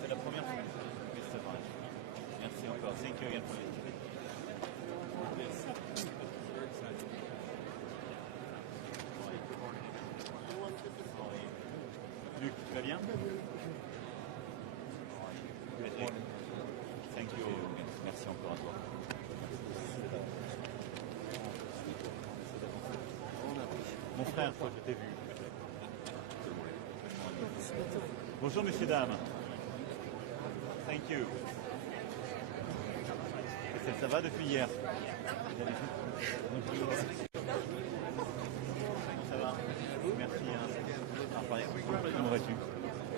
C'est la première fois. Oui, c'est vrai. Merci encore. Thank you again for it. Luc, tu vas bien? Thank you. Merci encore à toi. Mon frère, toi, je t'ai vu. Bonjour, messieurs, dames. Thank you. Ça va depuis hier? Ça va? Merci. Comment vas-tu? Tu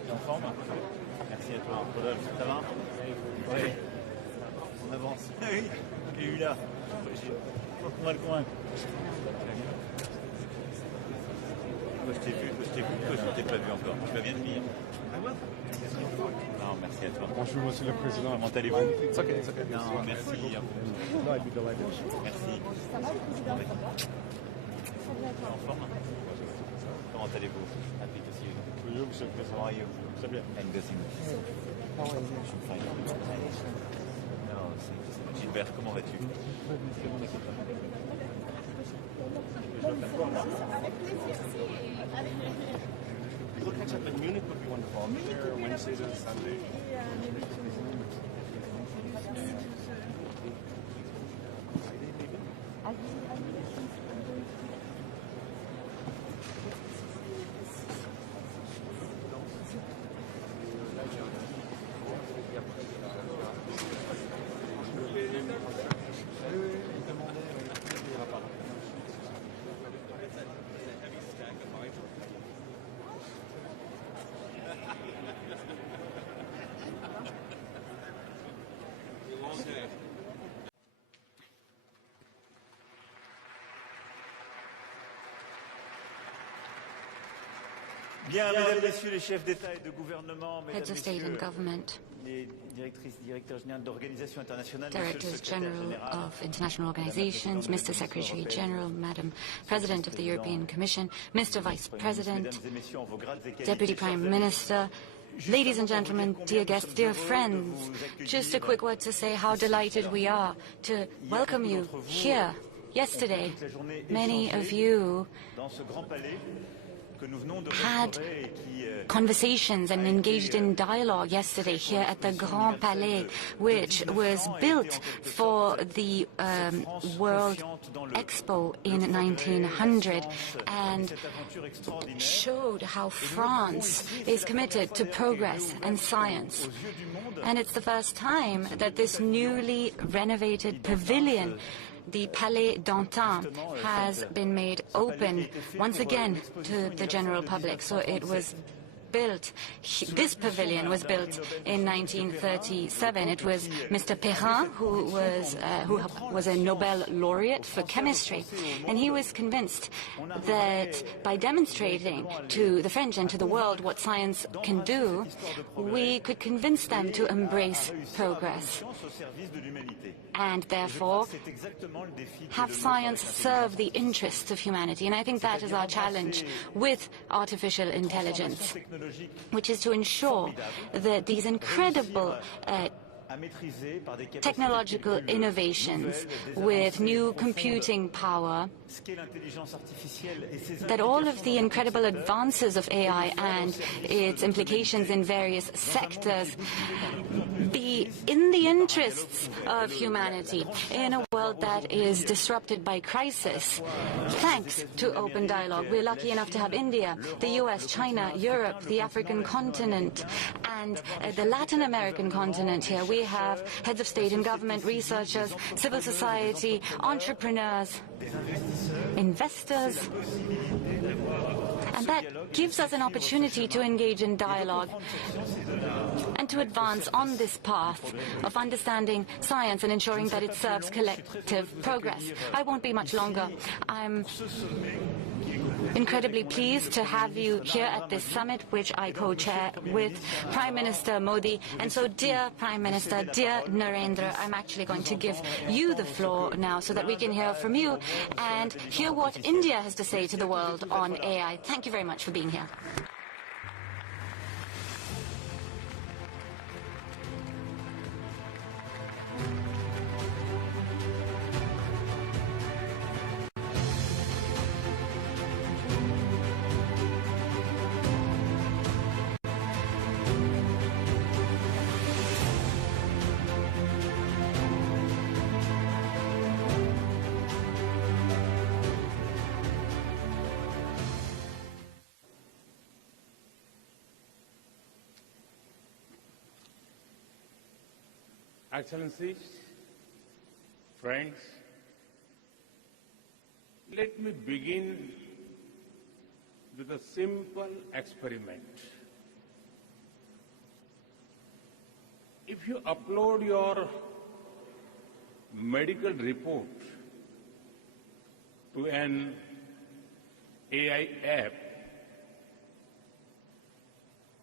es en forme? Merci à toi. Rodolphe, ça va? Oui. On avance. Oui. Et lui là. Moi le coin. Moi je t'ai vu, toi je ne t'ai pas vu encore. Tu vas bien de venir. Non, merci à toi. Bonjour, Monsieur le Président. Comment allez-vous? It's okay, it's okay. Non, merci. No, I'd be delighted. Merci. En forme? Comment allez-vous? Happy to see you. Bonjour, Monsieur le Président. How are you? Très bien. And Gossim. Fine. No, c'est Gilbert, comment vas-tu? We'll catch up in Munich would be wonderful. I'll be there Wednesday to Sunday. Bien, mesdames, messieurs les chefs d'État et de gouvernement, mesdames, Heads of state and messieurs government, les directrices, directeurs généraux d'organisations internationales, Directors General of international organizations, Mr. Secretary General, Madam President of the European Commission, Mr. Vice President, Deputy Prime Minister, ladies and gentlemen, dear guests, dear friends, just a quick word to say how delighted we are to welcome you here. Yesterday, many of you had conversations and engaged in dialogue yesterday here at the Grand Palais, which was built for the World Expo in 1900 and showed how France is committed to progress and science. And it's the first time that this newly renovated pavilion, the Palais d'Antin, has been made open once again to the general public. So it was built, this pavilion was built in 1937. It was Mr. Perrin, who was a Nobel laureate for chemistry, and he was convinced that by demonstrating to the French and to the world what science can do, we could convince them to embrace progress and therefore have science serve the interests of humanity. And I think that is our challenge with artificial intelligence, which is to ensure that these incredible technological innovations with new computing power, that all of the incredible advances of AI and its implications in various sectors be in the interests of humanity in a world that is disrupted by crisis. Thanks to open dialogue, we're lucky enough to have India, the US, China, Europe, the African continent, and the Latin American continent here. We have heads of state and government, researchers, civil society, entrepreneurs, investors, and that gives us an opportunity to engage in dialogue and to advance on this path of understanding science and ensuring that it serves collective progress. I won't be much longer. I'm incredibly pleased to have you here at this summit, which I co-chair with Prime Minister Modi. And so, dear Prime Minister, dear Narendra, I'm actually going to give you the floor now so that we can hear from you and hear what India has to say to the world on AI. Thank you very much for being here. Excellencies, friends, let me begin with a simple experiment. If you upload your medical report to an AI app,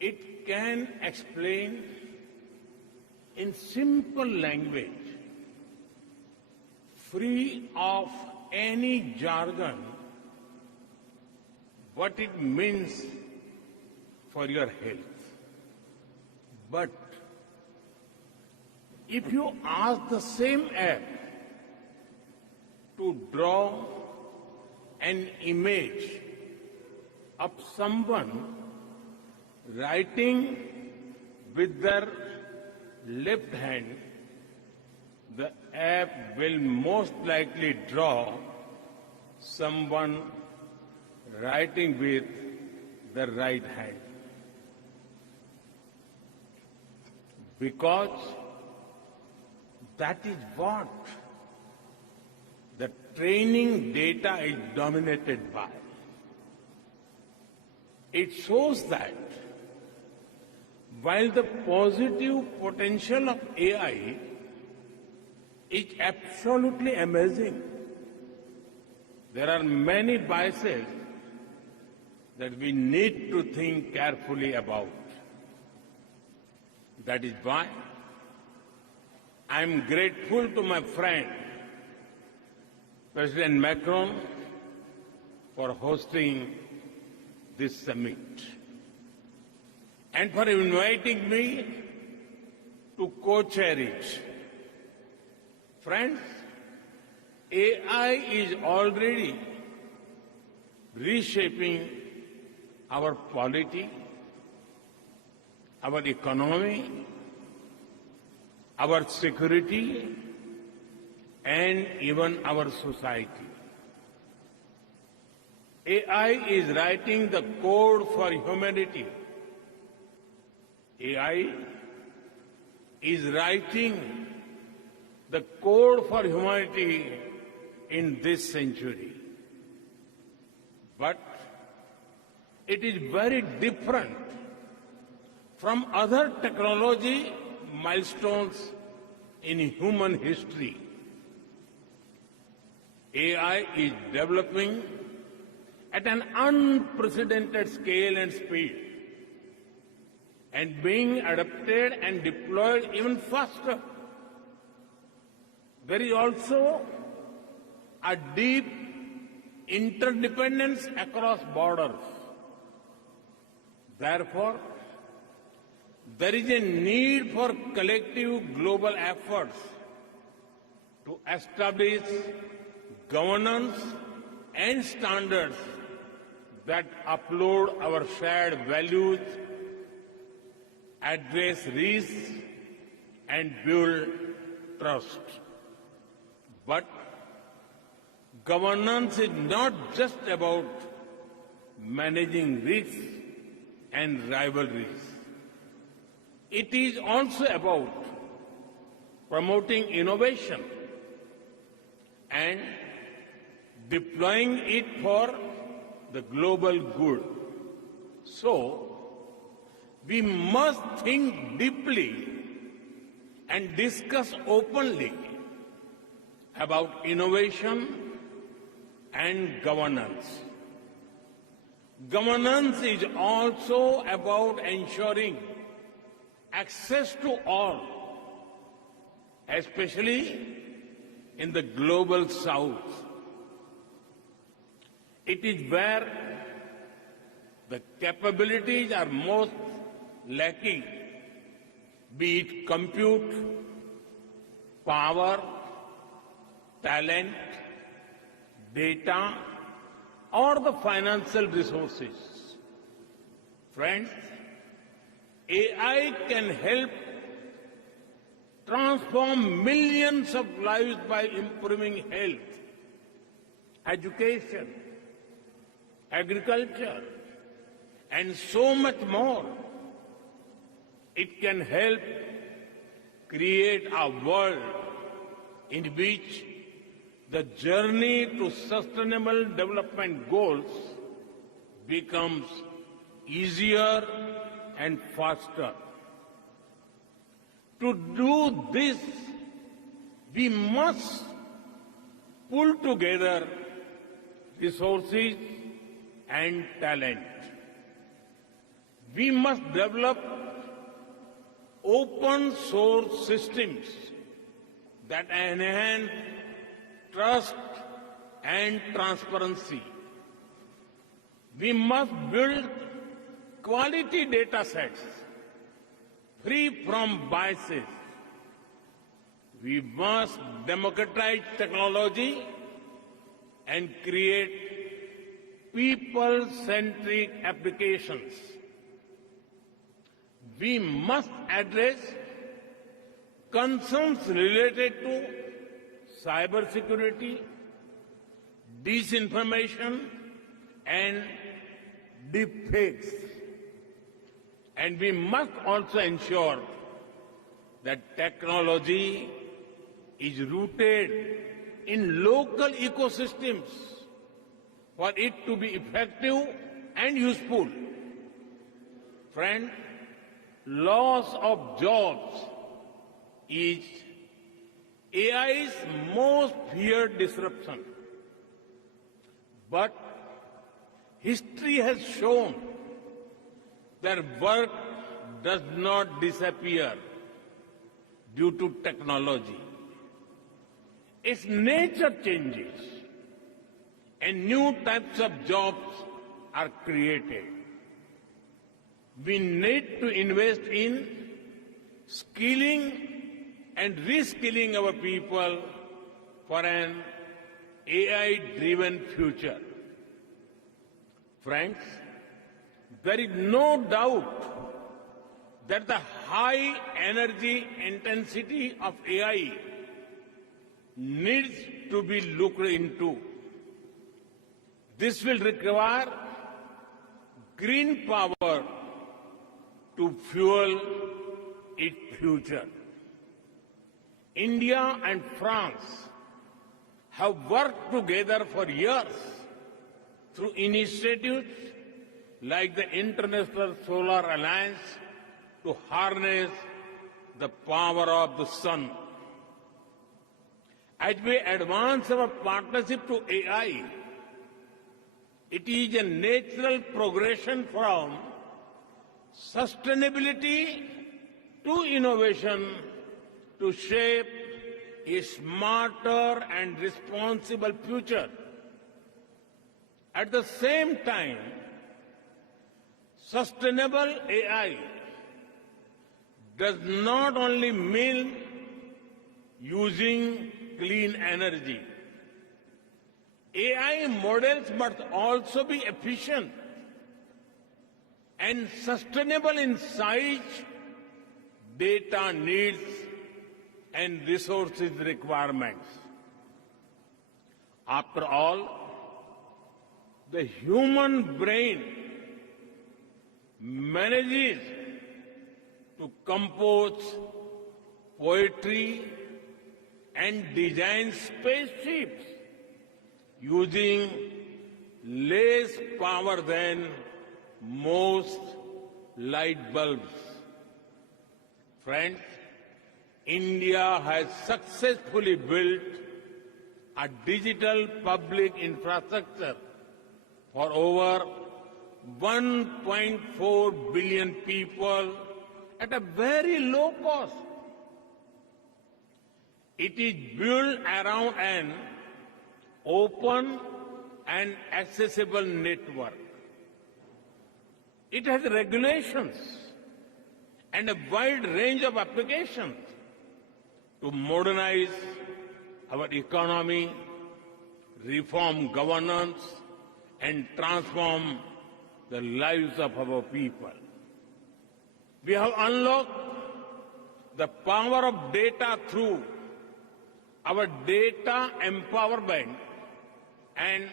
it can explain in simple language, free of any jargon, what it means for your health. But if you ask the same app to draw an image of someone writing with their left hand, the app will most likely draw someone writing with the right hand. Because that is what the training data is dominated by. It shows that while the positive potential of AI is absolutely amazing, there are many biases that we need to think carefully about. That is why I am grateful to my friend, President Macron, for hosting this summit and for inviting me to co-chair it. Friends, AI is already reshaping our polity, our economy, our security, and even our society. AI is writing the code for humanity. AI is writing the code for humanity in this century. But it is very different from other technology milestones in human history. AI is developing at an unprecedented scale and speed, and being adapted and deployed even faster. There is also a deep interdependence across borders. Therefore, there is a need for collective global efforts to establish governance and standards that uphold our shared values, address risks, and build trust. But governance is not just about managing risks and rivalries. It is also about promoting innovation and deploying it for the global good. So, we must think deeply and discuss openly about innovation and governance. Governance is also about ensuring access to all, especially in the global south. It is where the capabilities are most lacking, be it compute, power, talent, data, or the financial resources. Friends, AI can help transform millions of lives by improving health, education, agriculture, and so much more. It can help create a world in which the journey to sustainable development goals becomes easier and faster. To do this, we must pull together resources and talent. We must develop open source systems that enhance trust and transparency. We must build quality data sets free from biases. We must democratize technology and create people-centric applications. We must address concerns related to cybersecurity, disinformation, and deepfakes. And we must also ensure that technology is rooted in local ecosystems for it to be effective and useful. Friends, loss of jobs is AI's most feared disruption. But history has shown that work does not disappear due to technology. Its nature changes and new types of jobs are created. We need to invest in skilling and reskilling our people for an AI-driven future. Friends, there is no doubt that the high energy intensity of AI needs to be looked into. This will require green power to fuel its future. India and France have worked together for years through initiatives like the International Solar Alliance to harness the power of the sun. As we advance our partnership to AI, it is a natural progression from sustainability to innovation to shape a smarter and responsible future. At the same time, sustainable AI does not only mean using clean energy. AI models must also be efficient and sustainable in size, data needs, and resources requirements. After all, the human brain manages to compose poetry and design spaceships using less power than most light bulbs. Friends, India has successfully built a digital public infrastructure for over 1.4 billion people at a very low cost. It is built around an open and accessible network. It has regulations and a wide range of applications to modernize our economy, reform governance, and transform the lives of our people. We have unlocked the power of data through our data empowerment and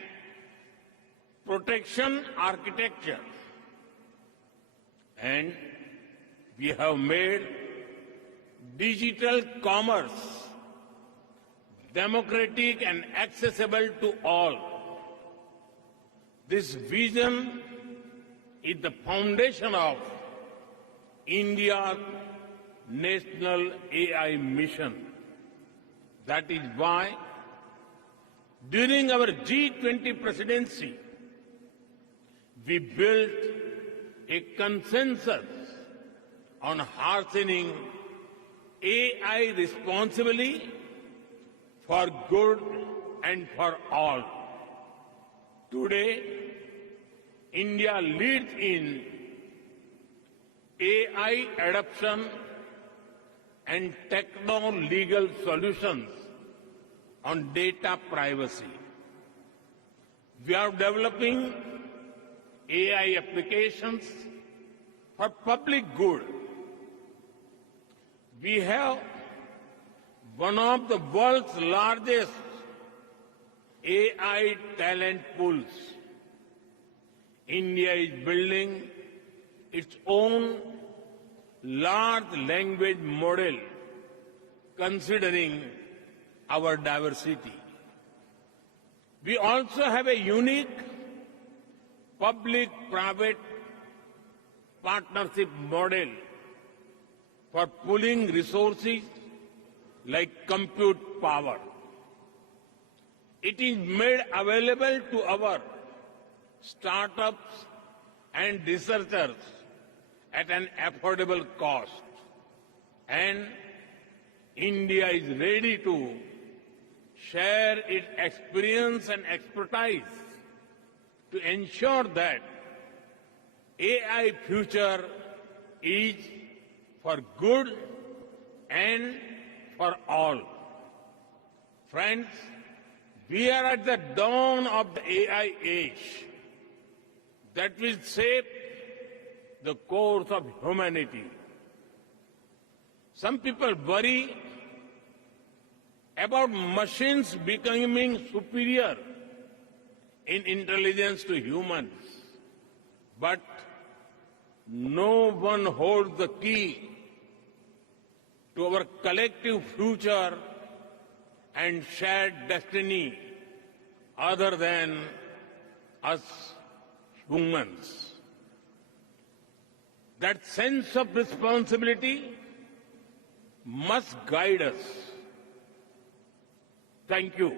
protection architecture. And we have made digital commerce, democratic and accessible to all. This vision is the foundation of India's national AI mission. That is why, during our G20 presidency, we built a consensus on harnessing AI responsibly for good and for all. Today, India leads in AI adoption and techno-legal solutions on data privacy. We are developing AI applications for public good. We have one of the world's largest AI talent pools. India is building its own large language model considering our diversity. We also have a unique public-private partnership model for pooling resources like compute power. It is made available to our startups and researchers at an affordable cost. And India is ready to share its experience and expertise to ensure that AI future is for good and for all. Friends, we are at the dawn of the AI age that will shape the course of humanity. Some people worry about machines becoming superior in intelligence to humans, but no one holds the key to our collective future and shared destiny other than us humans. That sense of responsibility must guide us. Thank you.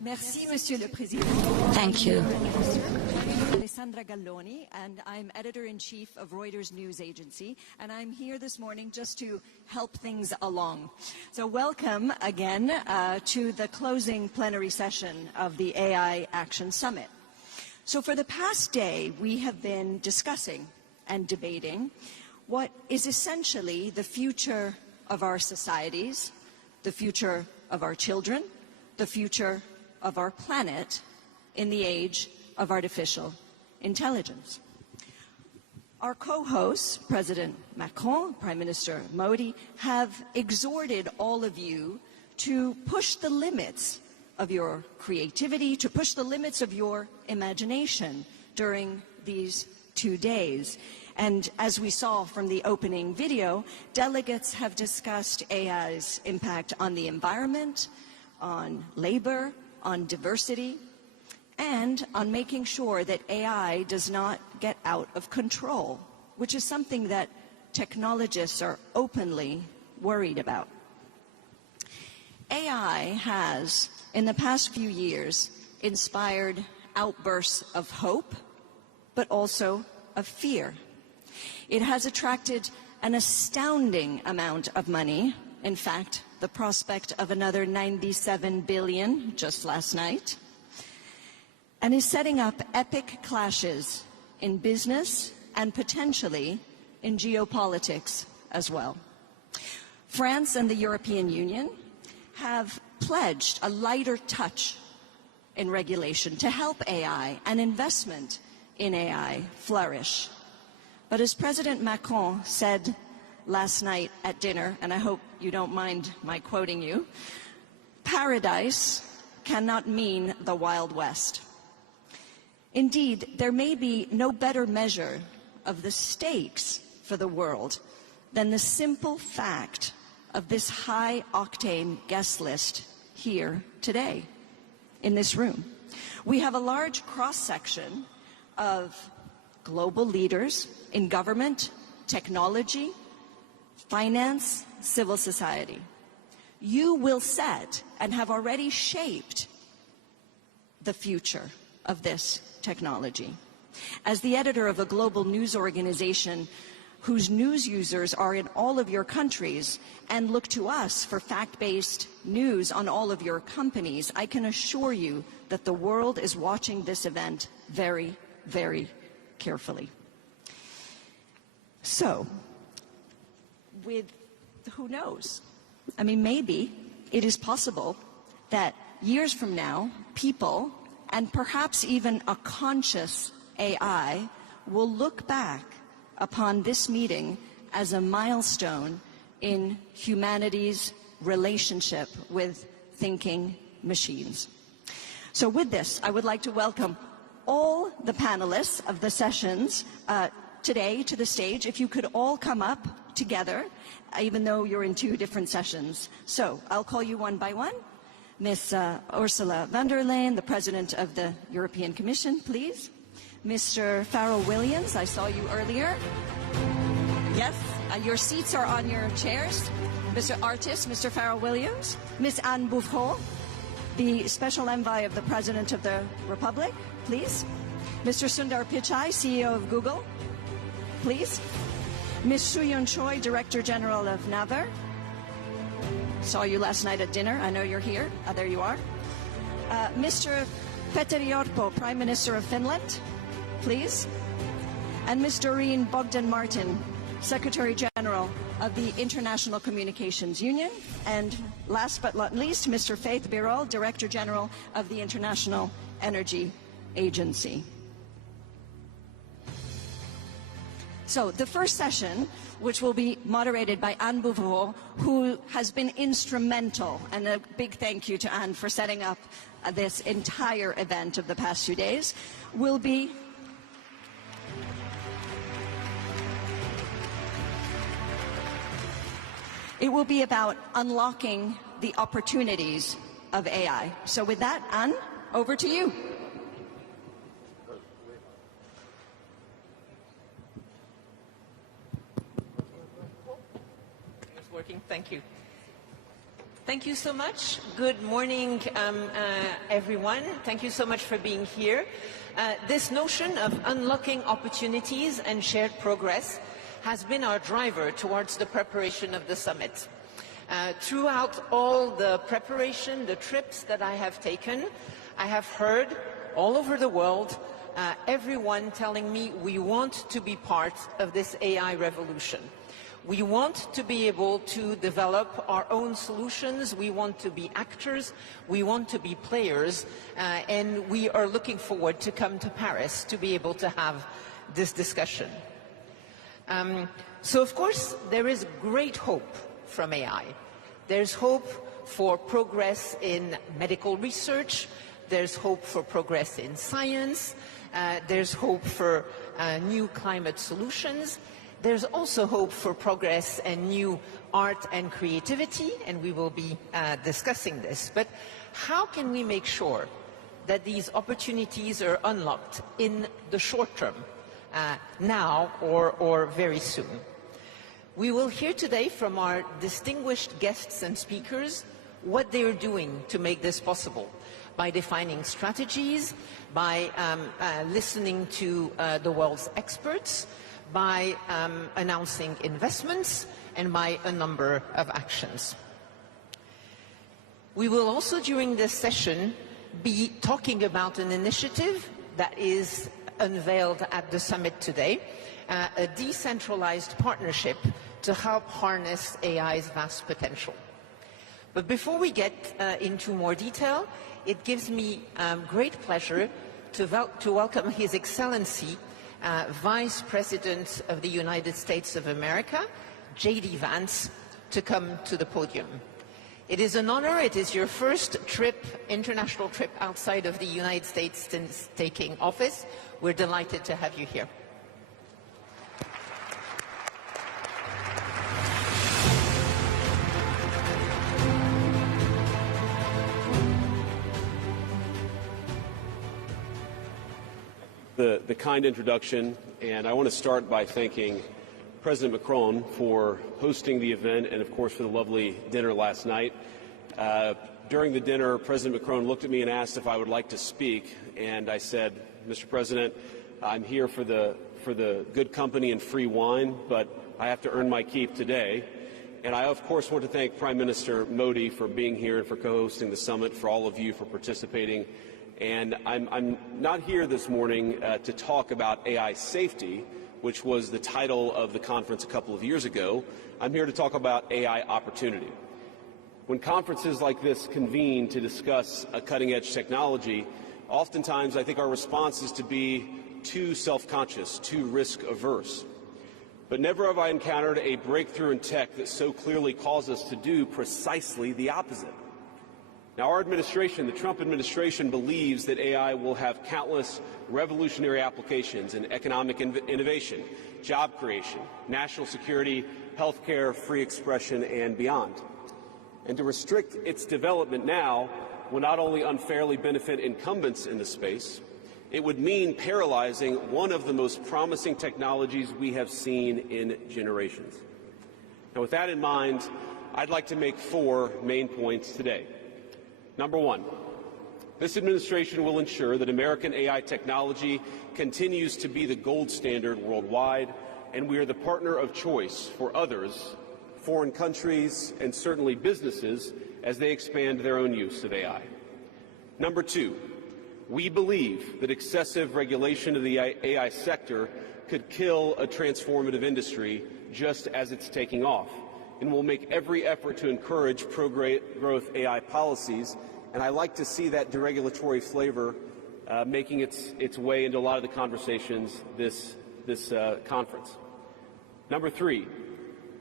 Merci, Monsieur le Président. Thank you. Alessandra Galloni, and I'm editor-in-chief of Reuters News Agency, and I'm here this morning just to help things along. So welcome again to the closing plenary session of the AI Action Summit. So for the past day, we have been discussing and debating what is essentially the future of our societies, the future of our children, the future of our planet in the age of artificial intelligence. Our co-hosts, President Macron, Prime Minister Modi, have exhorted all of you to push the limits of your creativity, to push the limits of your imagination during these 2 days. And as we saw from the opening video, delegates have discussed AI's impact on the environment, on labor, on diversity, and on making sure that AI does not get out of control, which is something that technologists are openly worried about. AI has, in the past few years, inspired outbursts of hope, but also of fear. It has attracted an astounding amount of money. In fact, the prospect of another 97 billion just last night, and is setting up epic clashes in business and potentially in geopolitics as well. France and the European Union have pledged a lighter touch in regulation to help AI and investment in AI flourish. But as President Macron said last night at dinner, and I hope you don't mind my quoting you, paradise cannot mean the Wild West. Indeed, there may be no better measure of the stakes for the world than the simple fact of this high-octane guest list here today, in this room. We have a large cross-section of global leaders in government, technology, finance, civil society. You will set and have already shaped the future of this technology. As the editor of a global news organization whose news users are in all of your countries and look to us for fact-based news on all of your companies, I can assure you that the world is watching this event very, very carefully. So, who knows? I mean, maybe it is possible that years from now, people, and perhaps even a conscious AI, will look back upon this meeting as a milestone in humanity's relationship with thinking machines. So with this, I would like to welcome all the panelists of the sessions today to the stage. If you could all come up together, even though you're in two different sessions. So I'll call you one by one. Ms. Ursula von der Leyen, the President of the European Commission, please. Mr. Farrell-Williams, I saw you earlier. Yes, your seats are on your chairs. Mr. Artist, Mr. Farrell-Williams. Ms. Anne Bouvreau, the Special Envoy of the President of the Republic, please. Mr. Sundar Pichai, CEO of Google, please. Ms. Soo-Yoon Choi, Director General of Naver. Saw you last night at dinner. I know you're here. There you are. Mr. Petteri Orpo, Prime Minister of Finland, please. And Ms. Doreen Bogdan-Martin, Secretary General of the International Communications Union. And last but not least, Mr. Faith Birol, Director General of the International Energy Agency. So the first session, which will be moderated by Anne Bouvreau, who has been instrumental, and a big thank you to Anne for setting up this entire event of the past 2 days, will be about unlocking the opportunities of AI. So with that, Anne, over to you. Working. Thank you. Thank you so much. Good morning, everyone. Thank you so much for being here. This notion of unlocking opportunities and shared progress has been our driver towards the preparation of the summit. Throughout all the preparation, the trips that I have taken, I have heard all over the world everyone telling me we want to be part of this AI revolution. We want to be able to develop our own solutions, we want to be actors, we want to be players, and we are looking forward to come to Paris to be able to have this discussion. So of course there is great hope from AI. There's hope for progress in medical research, there's hope for progress in science, there's hope for new climate solutions. There's also hope for progress and new art and creativity, and we will be discussing this. But how can we make sure that these opportunities are unlocked in the short term, now or very soon? We will hear today from our distinguished guests and speakers what they are doing to make this possible, by defining strategies, by listening to the world's experts, by announcing investments, and by a number of actions. We will also, during this session, be talking about an initiative that is unveiled at the summit today, a decentralized partnership to help harness AI's vast potential. But before we get into more detail, it gives me great pleasure to welcome His Excellency, Vice President of the United States of America, J.D. Vance, to come to the podium. It is an honor. It is your first international trip outside of the United States since taking office. We're delighted to have you here. The kind introduction, and I want to start by thanking President Macron for hosting the event and, of course, for the lovely dinner last night. During the dinner, President Macron looked at me and asked if I would like to speak, and I said, Mr. President, I'm here for the good company and free wine, but I have to earn my keep today. And I, of course, want to thank Prime Minister Modi for being here and for co-hosting the summit, for all of you for participating. And I'm not here this morning to talk about AI safety, which was the title of the conference a couple of years ago. I'm here to talk about AI opportunity. When conferences like this convene to discuss a cutting-edge technology, oftentimes I think our response is to be too self-conscious, too risk-averse. But never have I encountered a breakthrough in tech that so clearly calls us to do precisely the opposite. Now, our administration, the Trump administration, believes that AI will have countless revolutionary applications in economic innovation, job creation, national security, healthcare, free expression, and beyond. And to restrict its development now will not only unfairly benefit incumbents in the space, it would mean paralyzing one of the most promising technologies we have seen in generations. Now, with that in mind, I'd like to make 4 main points today. Number 1, this administration will ensure that American AI technology continues to be the gold standard worldwide, and we are the partner of choice for others, foreign countries, and certainly businesses as they expand their own use of AI. Number 2, we believe that excessive regulation of the AI sector could kill a transformative industry just as it's taking off, and will make every effort to encourage pro-growth AI policies, and I like to see that deregulatory flavor making its way into a lot of the conversations this conference. Number 3,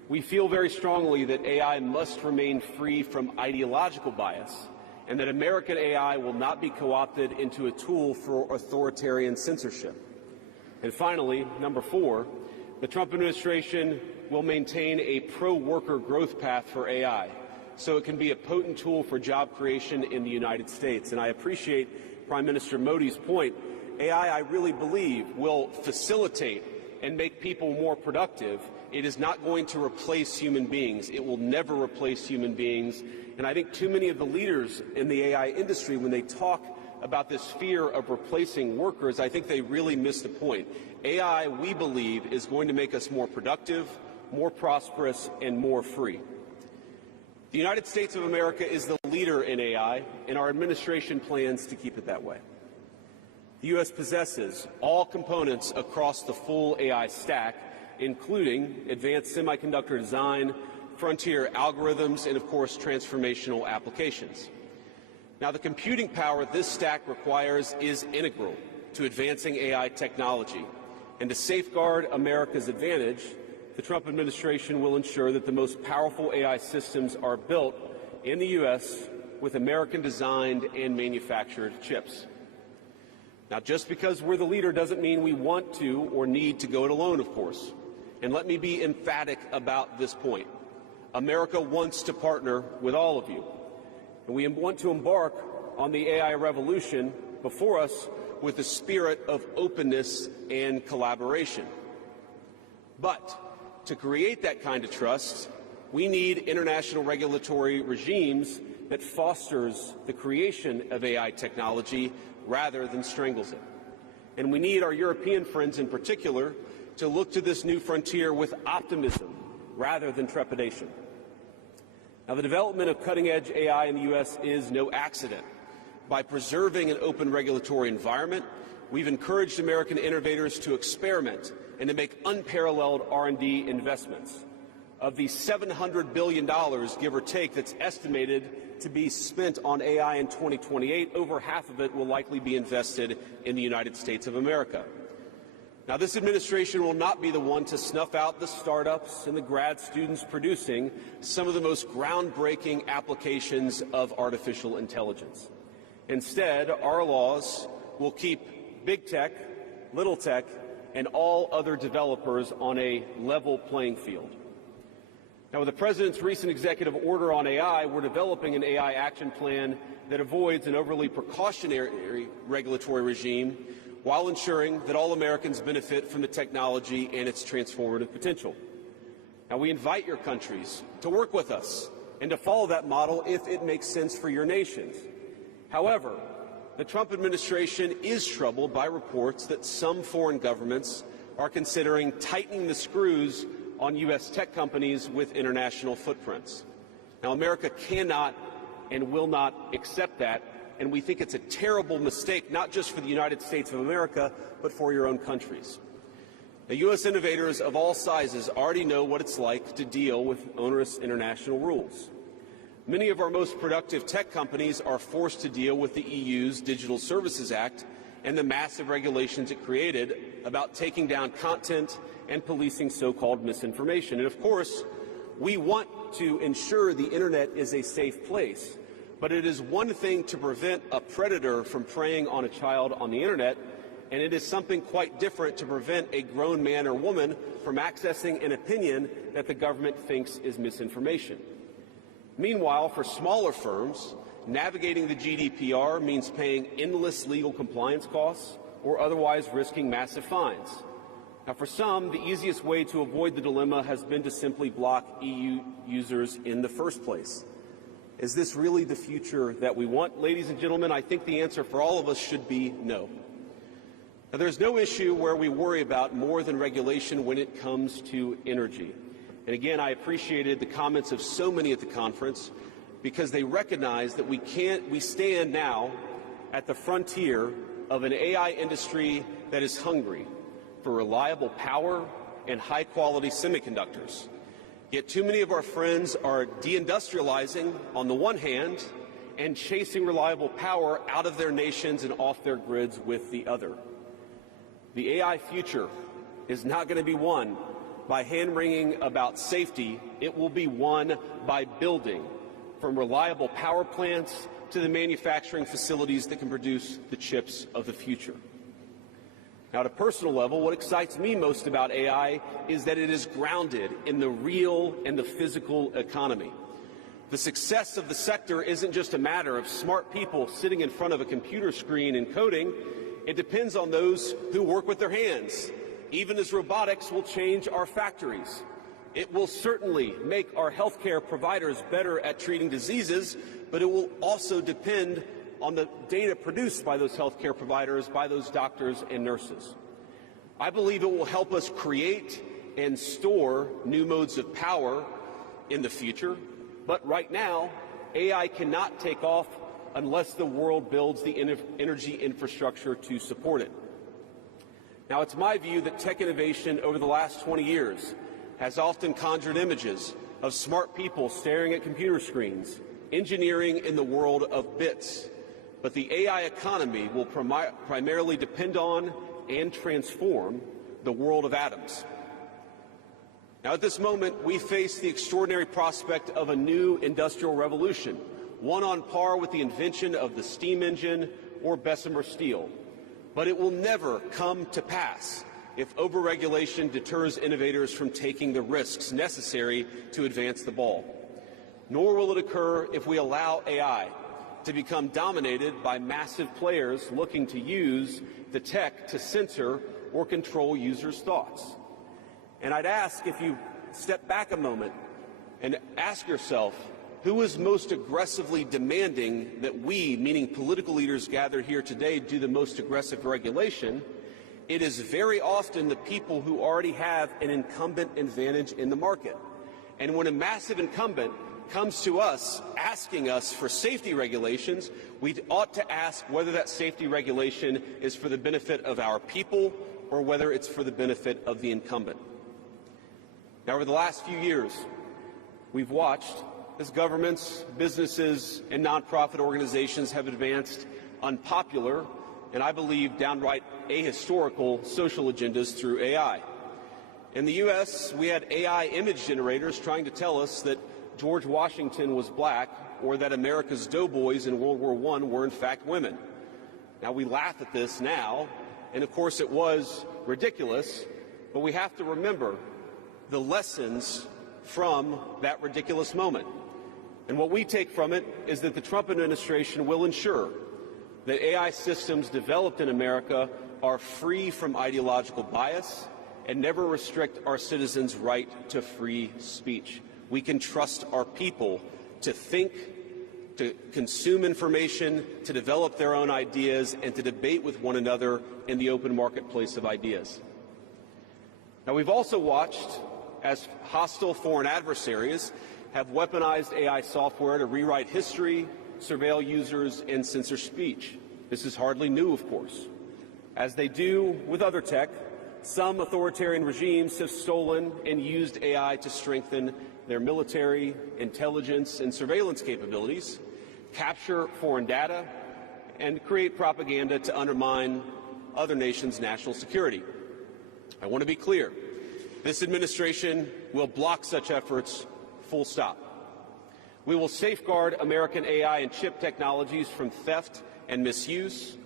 we feel very strongly that AI must remain free from ideological bias, and that American AI will not be co-opted into a tool for authoritarian censorship. And finally, number 4, the Trump administration will maintain a pro-worker growth path for AI, so it can be a potent tool for job creation in the United States. And I appreciate Prime Minister Modi's point. AI, I really believe, will facilitate and make people more productive. It is not going to replace human beings. It will never replace human beings. And I think too many of the leaders in the AI industry, when they talk about this fear of replacing workers, I think they really miss the point. AI, we believe, is going to make us more productive, more prosperous, and more free. The United States of America is the leader in AI, and our administration plans to keep it that way. The U.S. possesses all components across the full AI stack, including advanced semiconductor design, frontier algorithms, and, of course, transformational applications. Now, the computing power this stack requires is integral to advancing AI technology, and to safeguard America's advantage, the Trump administration will ensure that the most powerful AI systems are built in the U.S. with American-designed and manufactured chips. Now, just because we're the leader doesn't mean we want to or need to go it alone, of course. And let me be emphatic about this point. America wants to partner with all of you. And we want to embark on the AI revolution before us with a spirit of openness and collaboration. But to create that kind of trust, we need international regulatory regimes that fosters the creation of AI technology rather than strangles it. And we need our European friends in particular to look to this new frontier with optimism rather than trepidation. Now, the development of cutting-edge AI in the U.S. is no accident. By preserving an open regulatory environment, we've encouraged American innovators to experiment and to make unparalleled R&D investments. Of the $700 billion, give or take, that's estimated to be spent on AI in 2028, over half of it will likely be invested in the United States of America. Now, this administration will not be the one to snuff out the startups and the grad students producing some of the most groundbreaking applications of artificial intelligence. Instead, our laws will keep big tech, little tech, and all other developers on a level playing field. Now, with the President's recent executive order on AI, we're developing an AI action plan that avoids an overly precautionary regulatory regime while ensuring that all Americans benefit from the technology and its transformative potential. Now, we invite your countries to work with us and to follow that model if it makes sense for your nations. However, the Trump administration is troubled by reports that some foreign governments are considering tightening the screws on U.S. tech companies with international footprints. Now, America cannot and will not accept that, and we think it's a terrible mistake, not just for the United States of America, but for your own countries. Now, U.S. innovators of all sizes already know what it's like to deal with onerous international rules. Many of our most productive tech companies are forced to deal with the EU's Digital Services Act and the massive regulations it created about taking down content and policing so-called misinformation. And of course, we want to ensure the Internet is a safe place, but it is one thing to prevent a predator from preying on a child on the Internet, and it is something quite different to prevent a grown man or woman from accessing an opinion that the government thinks is misinformation. Meanwhile, for smaller firms, navigating the GDPR means paying endless legal compliance costs or otherwise risking massive fines. Now, for some, the easiest way to avoid the dilemma has been to simply block EU users in the first place. Is this really the future that we want? Ladies and gentlemen, I think the answer for all of us should be no. Now, there's no issue where we worry about more than regulation when it comes to energy. And again, I appreciated the comments of so many at the conference because they recognize that we stand now at the frontier of an AI industry that is hungry for reliable power and high-quality semiconductors. Yet too many of our friends are deindustrializing on the one hand and chasing reliable power out of their nations and off their grids with the other. The AI future is not going to be won by hand-wringing about safety. It will be won by building, from reliable power plants to the manufacturing facilities that can produce the chips of the future. Now, at a personal level, what excites me most about AI is that it is grounded in the real and the physical economy. The success of the sector isn't just a matter of smart people sitting in front of a computer screen and coding. It depends on those who work with their hands, even as robotics will change our factories. It will certainly make our healthcare providers better at treating diseases, but it will also depend on the data produced by those healthcare providers, by those doctors and nurses. I believe it will help us create and store new modes of power in the future, but right now, AI cannot take off unless the world builds the energy infrastructure to support it. Now, it's my view that tech innovation over the last 20 years has often conjured images of smart people staring at computer screens, engineering in the world of bits. But the AI economy will primarily depend on and transform the world of atoms. Now, at this moment, we face the extraordinary prospect of a new industrial revolution, one on par with the invention of the steam engine or Bessemer steel. But it will never come to pass if overregulation deters innovators from taking the risks necessary to advance the ball. Nor will it occur if we allow AI to become dominated by massive players looking to use the tech to censor or control users' thoughts. And I'd ask, if you step back a moment and ask yourself, who is most aggressively demanding that we, meaning political leaders gathered here today, do the most aggressive regulation? It is very often the people who already have an incumbent advantage in the market. And when a massive incumbent comes to us asking us for safety regulations, we ought to ask whether that safety regulation is for the benefit of our people or whether it's for the benefit of the incumbent. Now, over the last few years, we've watched as governments, businesses, and nonprofit organizations have advanced unpopular and, I believe, downright ahistorical social agendas through AI. In the U.S., we had AI image generators trying to tell us that George Washington was black or that America's doughboys in World War I were in fact women. Now, we laugh at this now, and of course it was ridiculous, but we have to remember the lessons from that ridiculous moment. And what we take from it is that the Trump administration will ensure that AI systems developed in America are free from ideological bias and never restrict our citizens' right to free speech. We can trust our people to think, to consume information, to develop their own ideas, and to debate with one another in the open marketplace of ideas. Now, we've also watched as hostile foreign adversaries have weaponized AI software to rewrite history, surveil users, and censor speech. This is hardly new, of course. As they do with other tech, some authoritarian regimes have stolen and used AI to strengthen their military, intelligence, and surveillance capabilities, capture foreign data, and create propaganda to undermine other nations' national security. I want to be clear. This administration will block such efforts, full stop. We will safeguard American AI and chip technologies from theft and misuse,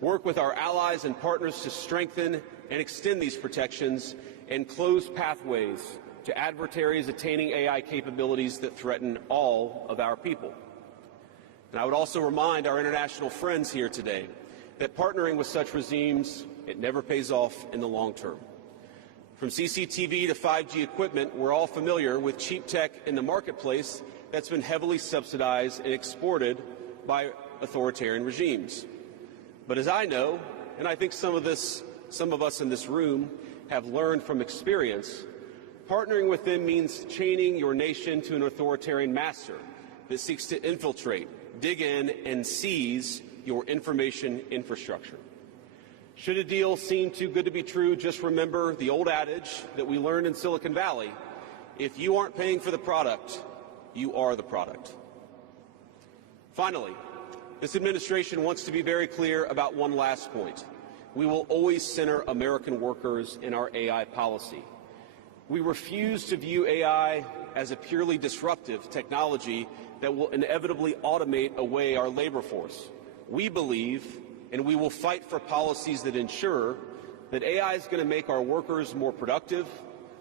work with our allies and partners to strengthen and extend these protections, and close pathways to adversaries attaining AI capabilities that threaten all of our people. And I would also remind our international friends here today that partnering with such regimes, it never pays off in the long term. From CCTV to 5G equipment, we're all familiar with cheap tech in the marketplace that's been heavily subsidized and exported by authoritarian regimes. But as I know, and I think some of us in this room have learned from experience, partnering with them means chaining your nation to an authoritarian master that seeks to infiltrate, dig in, and seize your information infrastructure. Should a deal seem too good to be true, just remember the old adage that we learned in Silicon Valley: if you aren't paying for the product, you are the product. Finally, this administration wants to be very clear about one last point. We will always center American workers in our AI policy. We refuse to view AI as a purely disruptive technology that will inevitably automate away our labor force. We believe, and we will fight for policies that ensure that AI is going to make our workers more productive,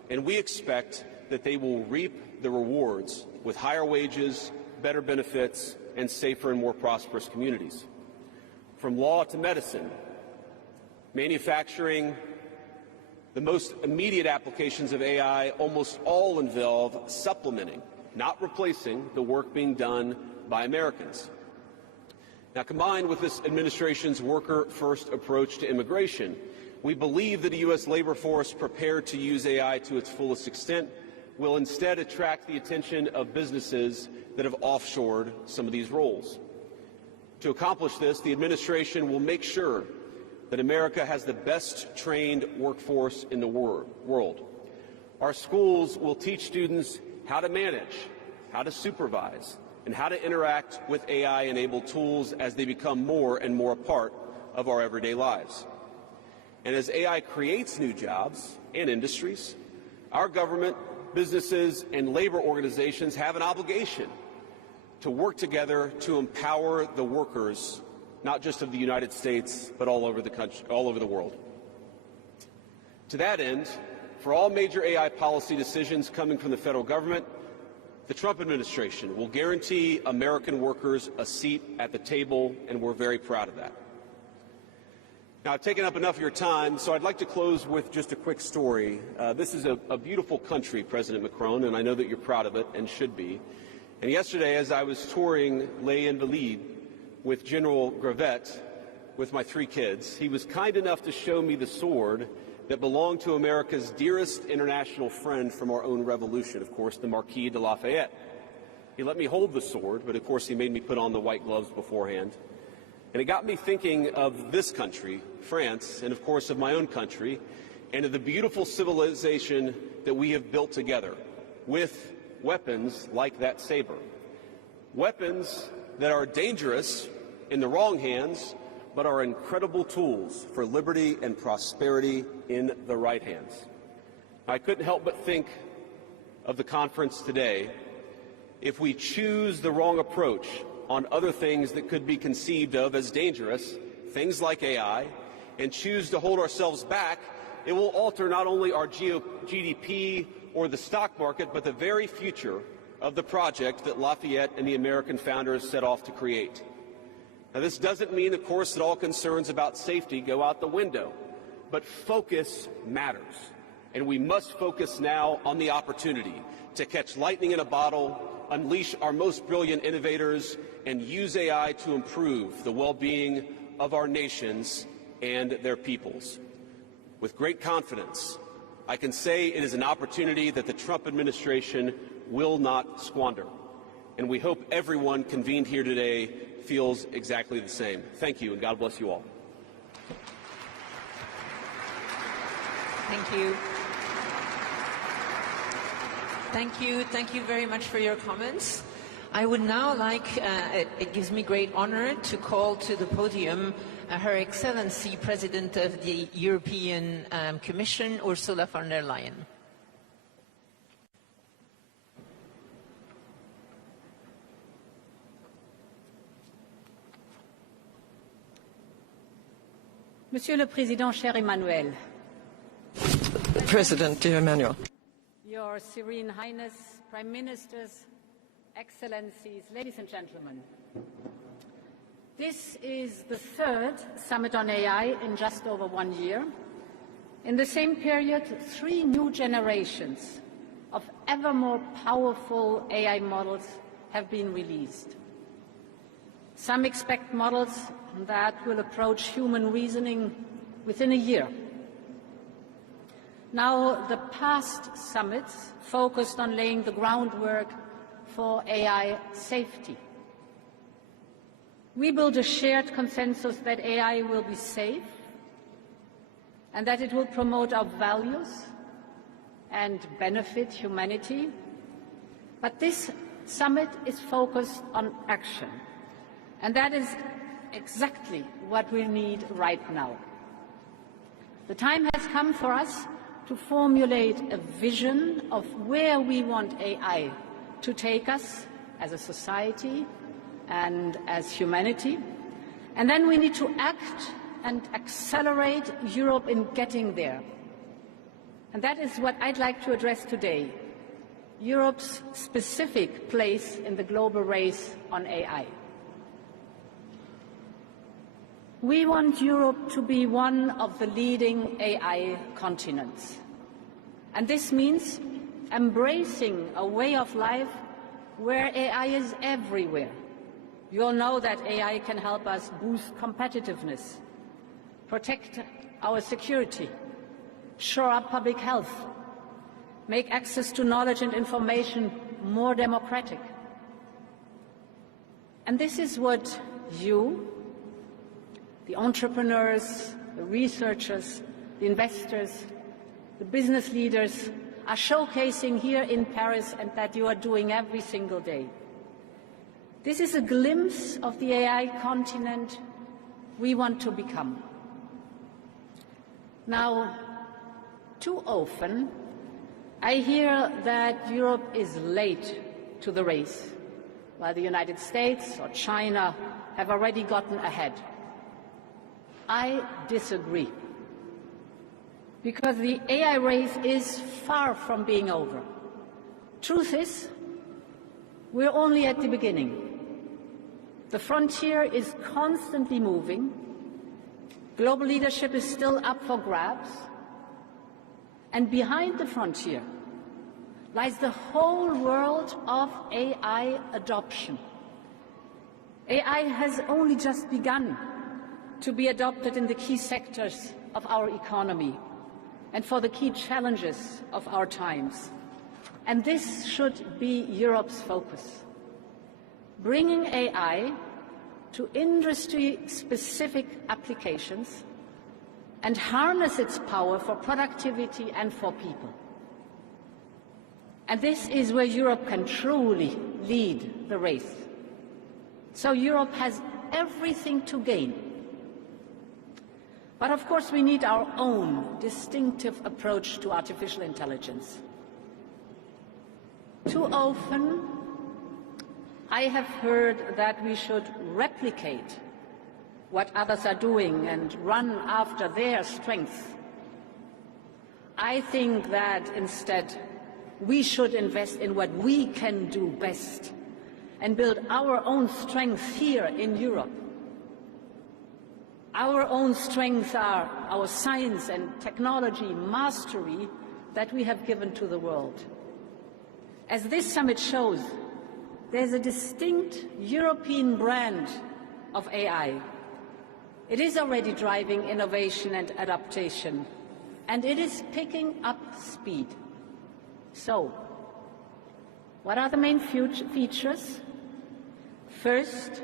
and we expect that they will reap the rewards with higher wages, better benefits, and safer and more prosperous communities. From law to medicine, manufacturing, the most immediate applications of AI almost all involve supplementing, not replacing, the work being done by Americans. Now, combined with this administration's worker-first approach to immigration, we believe that a U.S. labor force prepared to use AI to its fullest extent will instead attract the attention of businesses that have offshored some of these roles. To accomplish this, the administration will make sure that America has the best trained workforce in the world. Our schools will teach students how to manage, how to supervise, and how to interact with AI-enabled tools as they become more and more a part of our everyday lives. And as AI creates new jobs and industries, our government, businesses, and labor organizations have an obligation to work together to empower the workers, not just of the United States, but all over the country, all over the world. To that end, for all major AI policy decisions coming from the federal government, the Trump administration will guarantee American workers a seat at the table, and we're very proud of that. Now, I've taken up enough of your time, so I'd like to close with just a quick story. This is a beautiful country, President Macron, and I know that you're proud of it and should be. And yesterday, as I was touring Leyen with General Gravette with my 3 kids, he was kind enough to show me the sword that belonged to America's dearest international friend from our own revolution, of course, the Marquis de Lafayette. He let me hold the sword, but of course he made me put on the white gloves beforehand. And it got me thinking of this country, France, and of course of my own country, and of the beautiful civilization that we have built together with weapons like that saber. Weapons that are dangerous in the wrong hands, but are incredible tools for liberty and prosperity in the right hands. I couldn't help but think of the conference today. If we choose the wrong approach on other things that could be conceived of as dangerous, things like AI, and choose to hold ourselves back, it will alter not only our GDP or the stock market, but the very future of the project that Lafayette and the American founders set off to create. Now, this doesn't mean, of course, that all concerns about safety go out the window, but focus matters. And we must focus now on the opportunity to catch lightning in a bottle, unleash our most brilliant innovators, and use AI to improve the well-being of our nations and their peoples. With great confidence, I can say it is an opportunity that the Trump administration will not squander. And we hope everyone convened here today feels exactly the same. Thank you, and God bless you all. Thank you. Thank you. Thank you very much for your comments. I would now like, it gives me great honor to call to the podium Her Excellency President of the European Commission, Ursula von der Leyen. Monsieur le Président, cher Emmanuel. President, dear Emmanuel. Your Serene Highness, Prime Ministers, Excellencies, ladies and gentlemen. This is the third Summit on AI in just over 1 year. In the same period, 3 new generations of ever more powerful AI models have been released. Some expect models that will approach human reasoning within a year. Now, the past summits focused on laying the groundwork for AI safety. We build a shared consensus that AI will be safe and that it will promote our values and benefit humanity. But this summit is focused on action, and that is exactly what we need right now. The time has come for us to formulate a vision of where we want AI to take us as a society and as humanity. And then we need to act and accelerate Europe in getting there. And that is what I'd like to address today, Europe's specific place in the global race on AI. We want Europe to be one of the leading AI continents. And this means embracing a way of life where AI is everywhere. You all know that AI can help us boost competitiveness, protect our security, shore up public health, make access to knowledge and information more democratic. And this is what you, the entrepreneurs, the researchers, the investors, the business leaders are showcasing here in Paris and that you are doing every single day. This is a glimpse of the AI continent we want to become. Now, too often, I hear that Europe is late to the race, while the United States or China have already gotten ahead. I disagree, because the AI race is far from being over. Truth is, we're only at the beginning. The frontier is constantly moving. Global leadership is still up for grabs. And behind the frontier lies the whole world of AI adoption. AI has only just begun to be adopted in the key sectors of our economy and for the key challenges of our times. And this should be Europe's focus. bringing AI to industry-specific applications and harness its power for productivity and for people. And this is where Europe can truly lead the race. So Europe has everything to gain. But of course we need our own distinctive approach to artificial intelligence. Too often I have heard that we should replicate what others are doing and run after their strengths. I think that instead we should invest in what we can do best and build our own strengths here in Europe. Our own strengths are our science and technology mastery that we have given to the world. As this summit shows, there's a distinct European brand of AI. It is already driving innovation and adaptation, and it is picking up speed. So, what are the main features? First,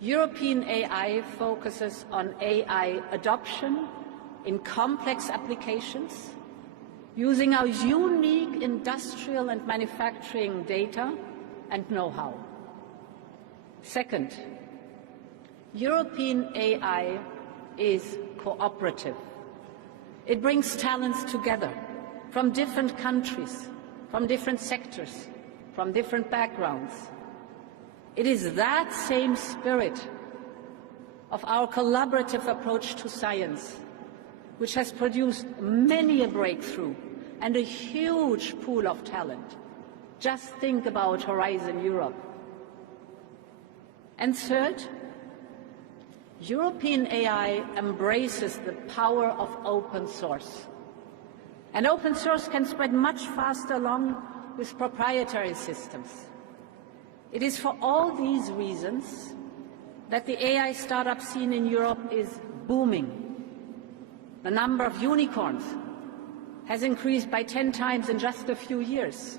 European AI focuses on AI adoption in complex applications, using our unique industrial and manufacturing data and know-how. Second, European AI is cooperative. It brings talents together from different countries, from different sectors, from different backgrounds. It is that same spirit of our collaborative approach to science which has produced many a breakthrough and a huge pool of talent. Just think about Horizon Europe. And third, European AI embraces the power of open source. And open source can spread much faster along with proprietary systems. It is for all these reasons that the AI startup scene in Europe is booming. The number of unicorns has increased by 10 times in just a few years.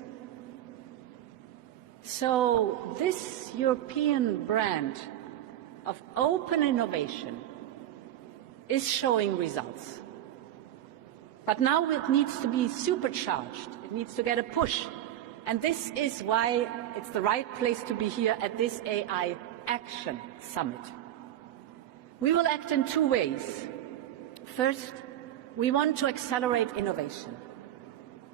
So this European brand of open innovation is showing results. But now it needs to be supercharged. It needs to get a push. And this is why it's the right place to be here at this AI Action Summit. We will act in two ways. First, we want to accelerate innovation.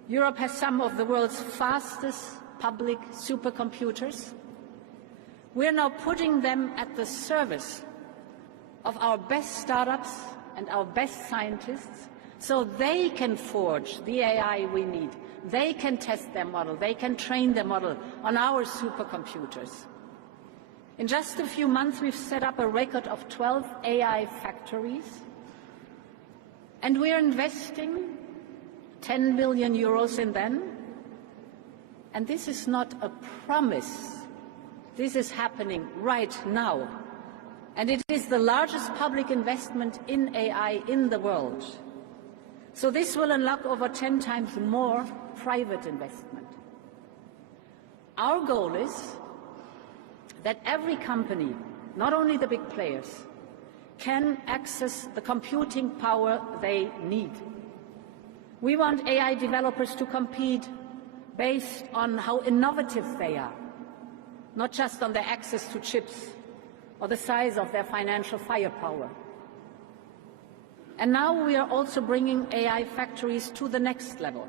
Europe has some of the world's fastest public supercomputers. We're now putting them at the service of our best startups and our best scientists so they can forge the AI we need. They can test their model, they can train their model on our supercomputers. In just a few months, we've set up a record of 12 AI factories, and we're investing 10 billion euros in them. And this is not a promise. This is happening right now. And it is the largest public investment in AI in the world. So this will unlock over 10 times more private investment. Our goal is that every company, not only the big players, can access the computing power they need. We want AI developers to compete based on how innovative they are, not just on their access to chips or the size of their financial firepower. And now we are also bringing AI factories to the next level,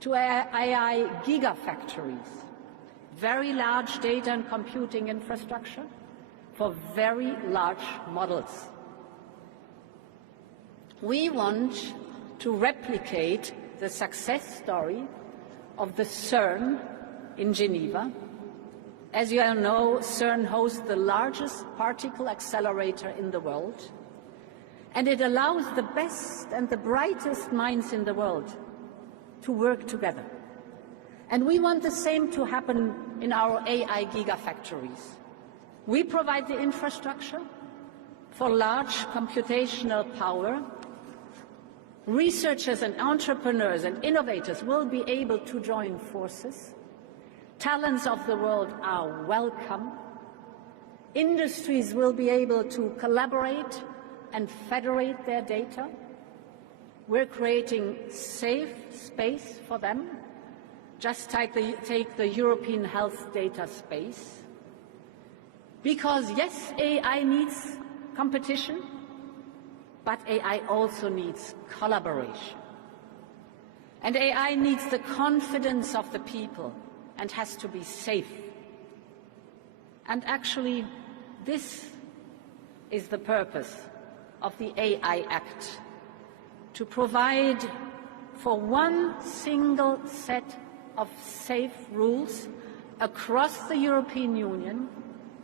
to AI gigafactories, very large data and computing infrastructure for very large models. We want to replicate the success story of the CERN in Geneva. As you all know, CERN hosts the largest particle accelerator in the world, and it allows the best and the brightest minds in the world to work together. And we want the same to happen in our AI gigafactories. We provide the infrastructure for large computational power. Researchers and entrepreneurs and innovators will be able to join forces. Talents of the world are welcome. Industries will be able to collaborate and federate their data. We're creating safe space for them. Just take the European health data space. Because yes, AI needs competition, but AI also needs collaboration. And AI needs the confidence of the people and has to be safe. And actually, this is the purpose of the AI Act, to provide for one single set of safe rules across the European Union,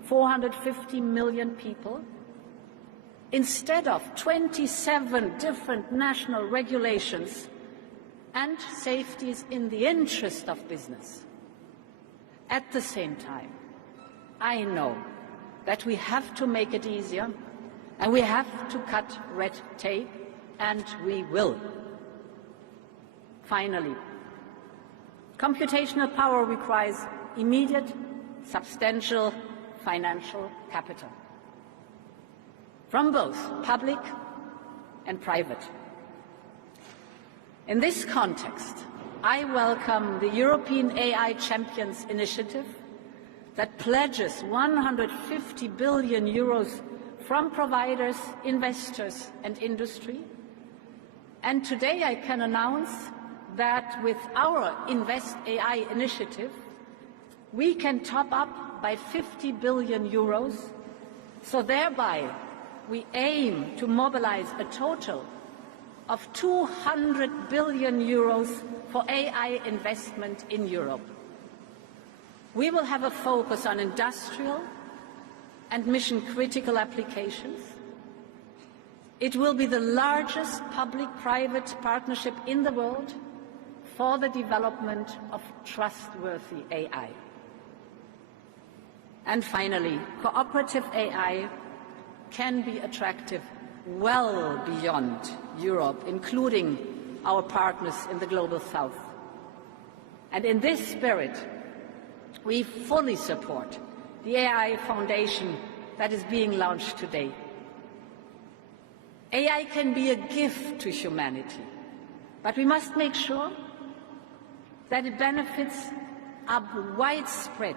450 million people, instead of 27 different national regulations and safeties in the interest of business. At the same time, I know that we have to make it easier and we have to cut red tape, and we will. Finally, computational power requires immediate, substantial financial capital from both public and private. In this context, I welcome the European AI Champions initiative that pledges 150 billion euros from providers, investors and industry. And today I can announce that with our Invest AI initiative, we can top up by 50 billion euros, so thereby we aim to mobilize a total of 200 billion euros for AI investment in Europe. We will have a focus on industrial and mission-critical applications. It will be the largest public-private partnership in the world for the development of trustworthy AI. And finally, cooperative AI can be attractive well beyond Europe, including our partners in the Global South. And in this spirit, we fully support the AI Foundation that is being launched today. AI can be a gift to humanity, but we must make sure that its benefits are widespread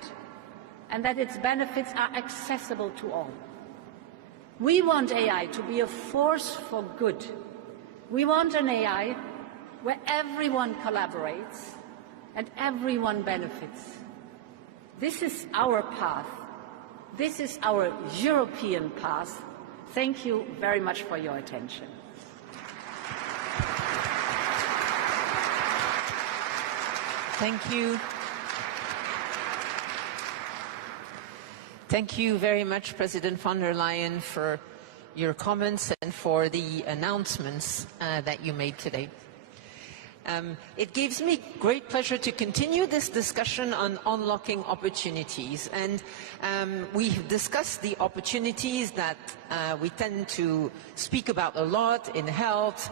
and that its benefits are accessible to all. We want AI to be a force for good. We want an AI where everyone collaborates and everyone benefits. This is our path. This is our European path. Thank you very much for your attention. Thank you. Thank you very much, President von der Leyen, for your comments and for the announcements that you made today. It gives me great pleasure to continue this discussion on unlocking opportunities. And we've discussed the opportunities that we tend to speak about a lot in health,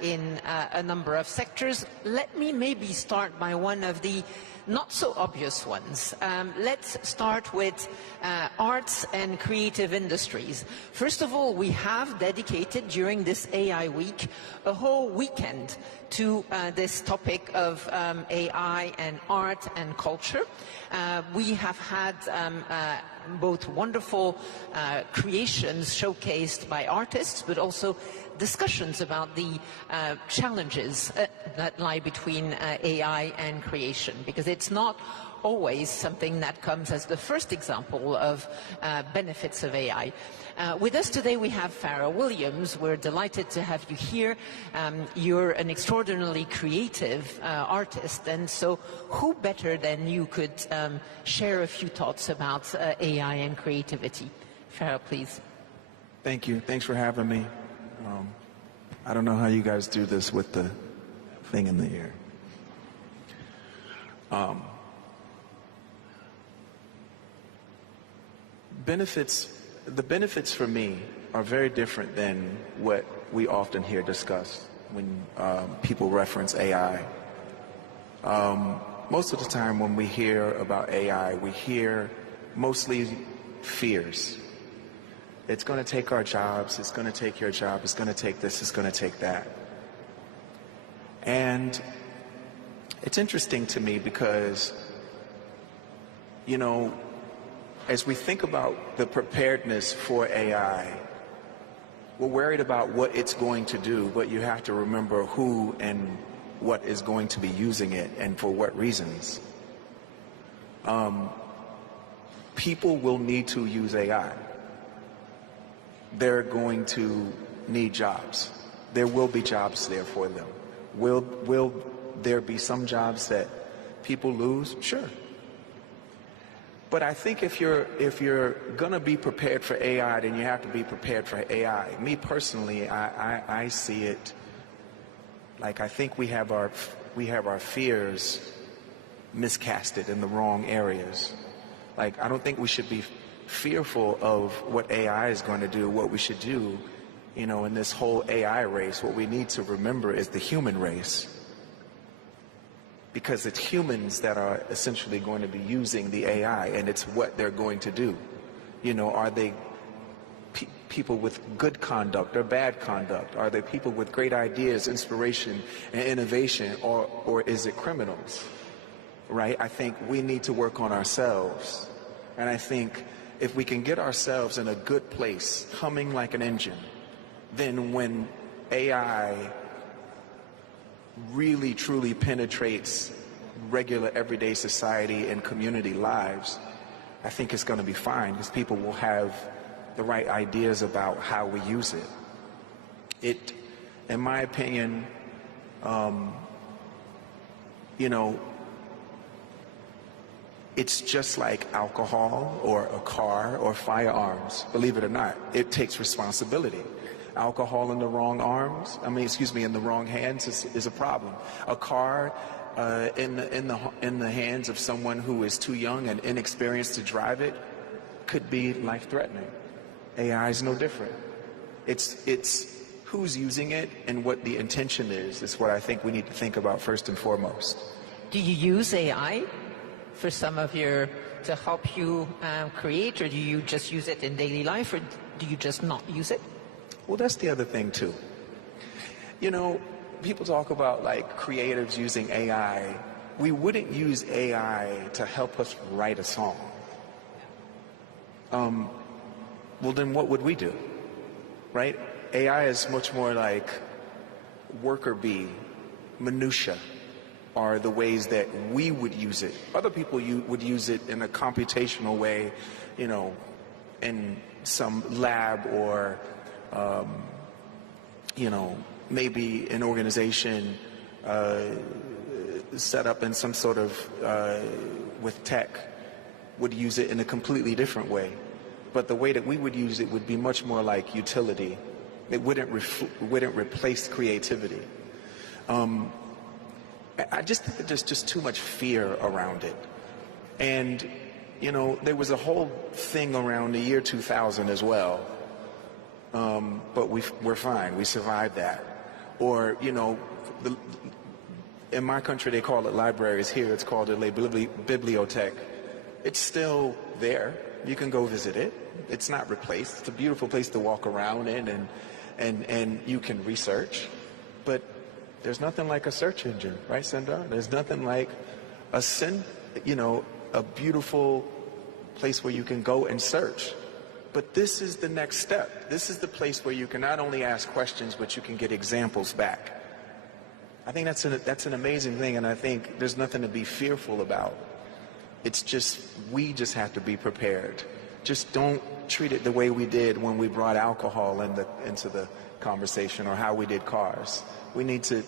in a number of sectors. Let me maybe start by one of the not so obvious ones. Let's start with arts and creative industries. First of all, we have dedicated during this AI week a whole weekend to this topic of AI and art and culture. We have had both wonderful creations showcased by artists, but also discussions about the challenges that lie between AI and creation, because it's not always something that comes as the first example of benefits of AI. With us today we have Farah Williams. We're delighted to have you here. You're an extraordinarily creative artist, and so who better than you could share a few thoughts about AI and creativity? Farah, please. Thank you. Thanks for having me. I don't know how you guys do this with the thing in the ear. The benefits for me are very different than what we often hear discussed when people reference AI. most of the time when we hear about AI, we hear mostly fears. It's going to take our jobs, it's going to take your job, it's going to take this, it's going to take that. And it's interesting to me because, you know, as we think about the preparedness for AI, we're worried about what it's going to do, but you have to remember who and what is going to be using it and for what reasons. People will need to use AI. They're going to need jobs. There will be jobs there for them. Will there be some jobs that people lose? Sure. But I think if you're going to be prepared for AI, then you have to be prepared for AI. Me personally, I see it like I think we have our fears miscasted in the wrong areas. Like, I don't think we should be fearful of what AI is going to do. What we should do, you know, in this whole AI race, what we need to remember is the human race. Because it's humans that are essentially going to be using the AI, and it's what they're going to do. You know, are they people with good conduct or bad conduct? Are they people with great ideas, inspiration, and innovation, or is it criminals? Right? I think we need to work on ourselves. And I think if we can get ourselves in a good place, humming like an engine, then when AI really truly penetrates regular everyday society and community lives, I think it's going to be fine because people will have the right ideas about how we use it. It, in my opinion, you know, it's just like alcohol or a car or firearms. Believe it or not, it takes responsibility. Alcohol in the wrong arms, in the wrong hands is a problem. A car in the hands of someone who is too young and inexperienced to drive it could be life-threatening. AI is no different. It's who's using it and what the intention is what I think we need to think about first and foremost. Do you use AI for some of to help you create, or do you just use it in daily life, or do you just not use it? Well, that's the other thing too. You know, people talk about like creatives using AI. We wouldn't use AI to help us write a song. Well, then what would we do? Right? AI is much more like worker bee, minutia are the ways that we would use it. Other people would use it in a computational way, you know, in some lab or you know, maybe an organization set up in some sort of with tech would use it in a completely different way. But the way that we would use it would be much more like utility. It wouldn't replace creativity. I just think that there's just too much fear around it. And, you know, there was a whole thing around the year 2000 as well. But we're fine. We survived that. Or, you know, in my country they call it libraries. Here it's called a bibliothèque. It's still there. You can go visit it. It's not replaced. It's a beautiful place to walk around in, and you can research. But there's nothing like a search engine, right, Sundar? There's nothing like a beautiful place where you can go and search. But this is the next step. This is the place where you can not only ask questions, but you can get examples back. I think that's an amazing thing, and I think there's nothing to be fearful about. It's just, we just have to be prepared. Just don't treat it the way we did when we brought alcohol into the conversation, or how we did cars. We need to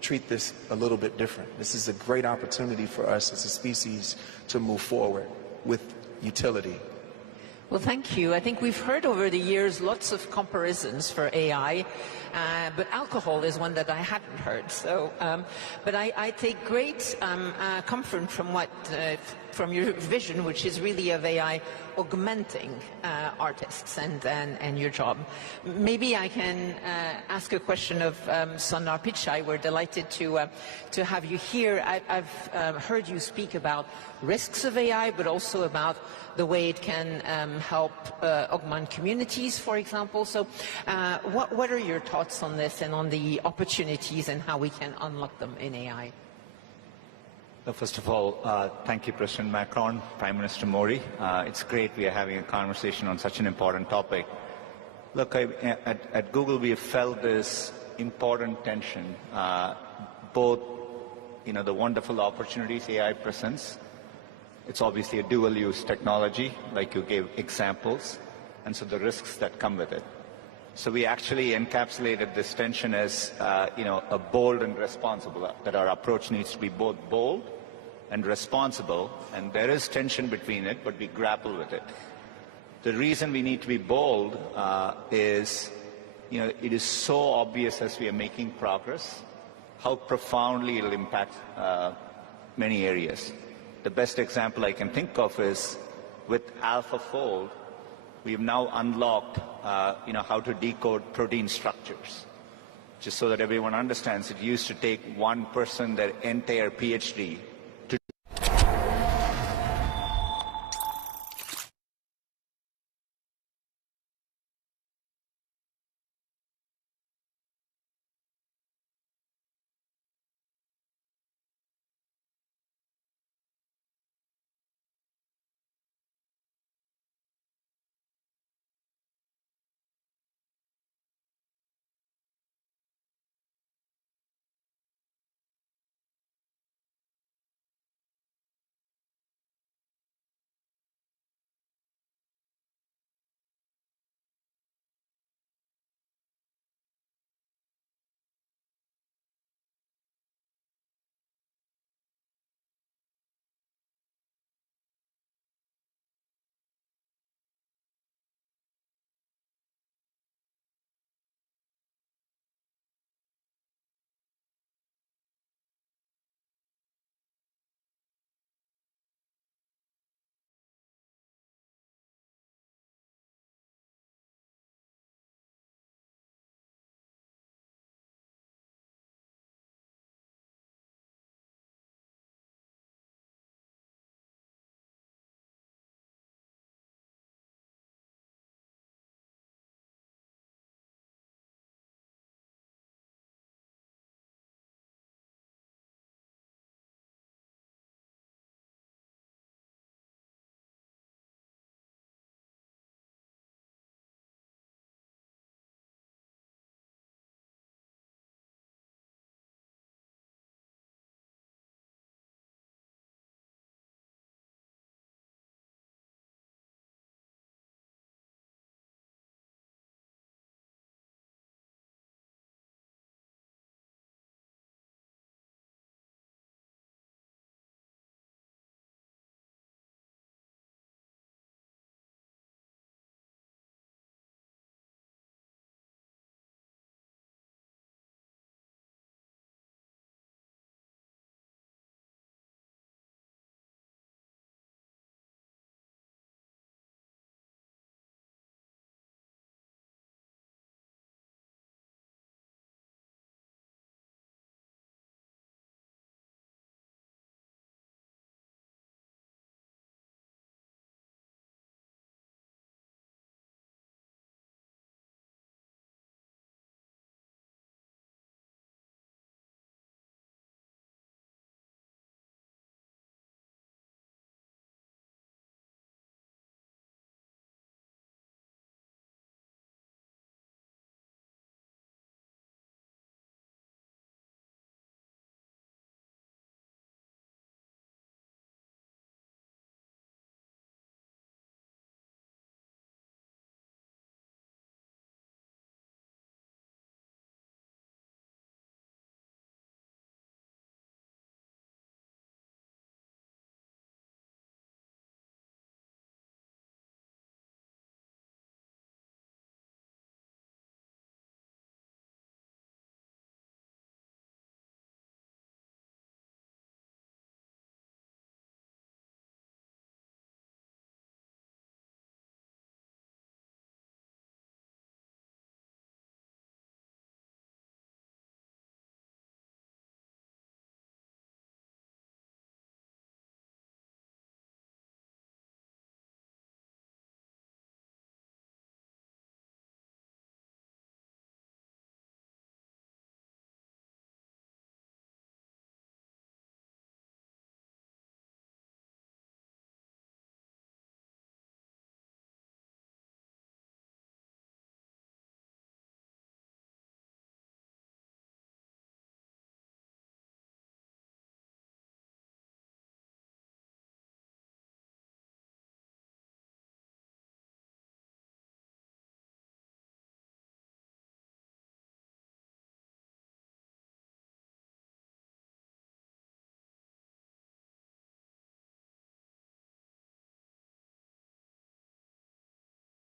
treat this a little bit different. This is a great opportunity for us as a species to move forward with utility. Well, thank you. I think we've heard over the years lots of comparisons for AI, but alcohol is one that I hadn't heard. So, but I take great comfort from from your vision, which is really of AI augmenting artists and your job. Maybe I can ask a question of Sundar Pichai. We're delighted to have you here. I've heard you speak about risks of AI, but also about the way it can help augment communities, for example. So what are your thoughts on this and on the opportunities and how we can unlock them in AI? First of all, thank you, President Macron, Prime Minister Modi. It's great we are having a conversation on such an important topic. Look, at Google, we have felt this important tension, both, the wonderful opportunities AI presents. It's obviously a dual-use technology, like you gave examples, and so the risks that come with it. So we actually encapsulated this tension as, a bold and responsible, that our approach needs to be both bold and responsible, and there is tension between it, but we grapple with it. The reason we need to be bold is, it is so obvious as we are making progress, how profoundly it'll impact many areas. The best example I can think of is with AlphaFold, we've now unlocked, how to decode protein structures. Just so that everyone understands, it used to take one person their entire PhD